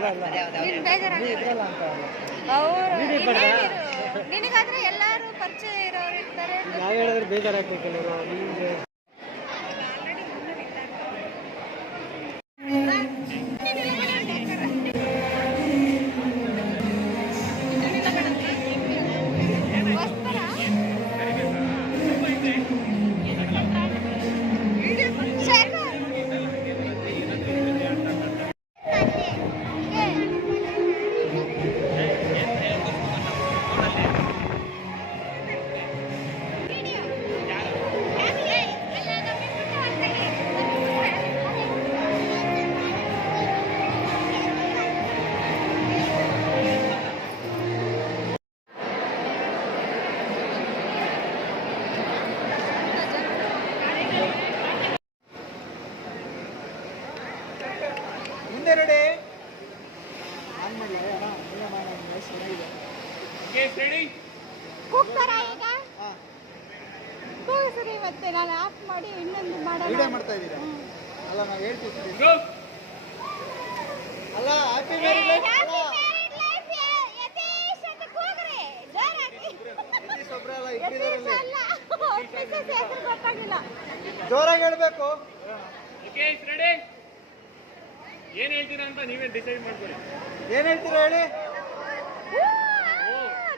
ನಿನ್ ಬೇಜಾರಾಗಲ್ಲ ಅವರು ನಿನಗಾದ್ರೆ ಎಲ್ಲರೂ ಪರಿಚಯ ಇರೋರು ಇರ್ತಾರೆ. ನಾವು ಹೇಳಿದ್ರೆ ಬೇಜಾರಾಗ್ತದೆ ಕೆಲವರು. ಮತ್ತೆ ನಾನು ಆಫ್ ಮಾಡಿ ಇನ್ನೊಂದು ಮಾಡ್ತಾ ಇದ್ದೀರಾ ಅಲ್ಲ, ನಾವು ಹೇಳ್ತೀವಿ ಅಲ್ಲ. ಹ್ಯಾಪಿ ಮ್ಯಾರೇಜ್ ಲೈಫ್ ಜೋರಾಗಿ ಹೇಳ್ಬೇಕು. ಏನ್ ಹೇಳ್ತೀರಾ ಅಂತ ನೀವೇ ಡಿಸೈಡ್ ಮಾಡ್ಕೊಳ್ಳಿ. ಏನ್ ಹೇಳ್ತೀರಾ ಹೇಳಿ.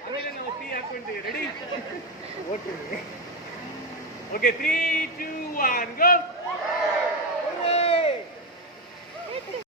ಆಮೇಲೆ ನಾವು ಟೀ ಹಾಕ್ಕೊಂತೀವಿ. ರೆಡಿ? ಓಕೆ, 3, 2, 1 ಗೋ.